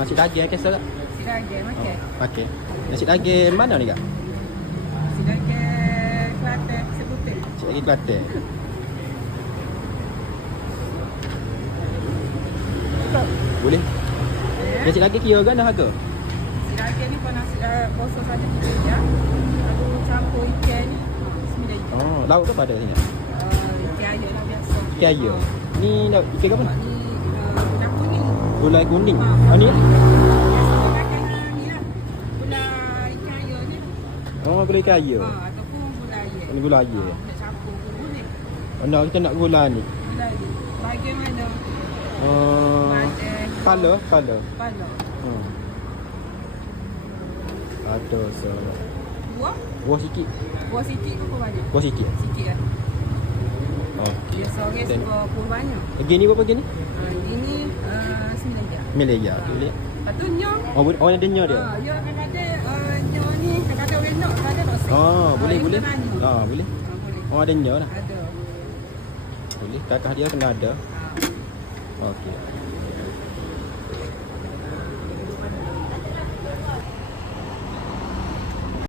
Nasi daging kesal tak? Si daging makan. Okey. Nasi daging mana ni kak? Si daging Kelantan seputih. Cik lagi Kelantan. Boleh. Nasi daging kira kan harga? Si daging ni pun nasi kosong saja kita ya. Lalu campur ikan ni. RM9. Oh, lauk ke apa ada sini? Ikan air lah biasa. Ikan air. Ni lauk ikan apa ni? Ni gula kuning. Gulai kuning. Ah, Ni? Makan ni lah. Gula ikan air ni. Oh, gulai ikan air. Ataupun gula air. Ini gula air. Nak campur pun boleh. Nak kita nak gula ni. Gula air. Bagaimana? Color. Kepala. Ada Buah? buah sikit. Buah sikit ke banyak? Buah sikit. Sikit lah. Okey. Biasa orang suka buah banyak. Gini berapa gini? Ini RM9. Malaysia. Boleh. Lepas tu nyo. Oh ada nyo dia. Ya kadang-kadang nyo ni kadang-kadang orang nak, kadang tak sih. Boleh. Boleh. Boleh. Boleh. Oh ada nyo lah. Ada. Boleh. Kakak dia kena ada. Ah. Okey.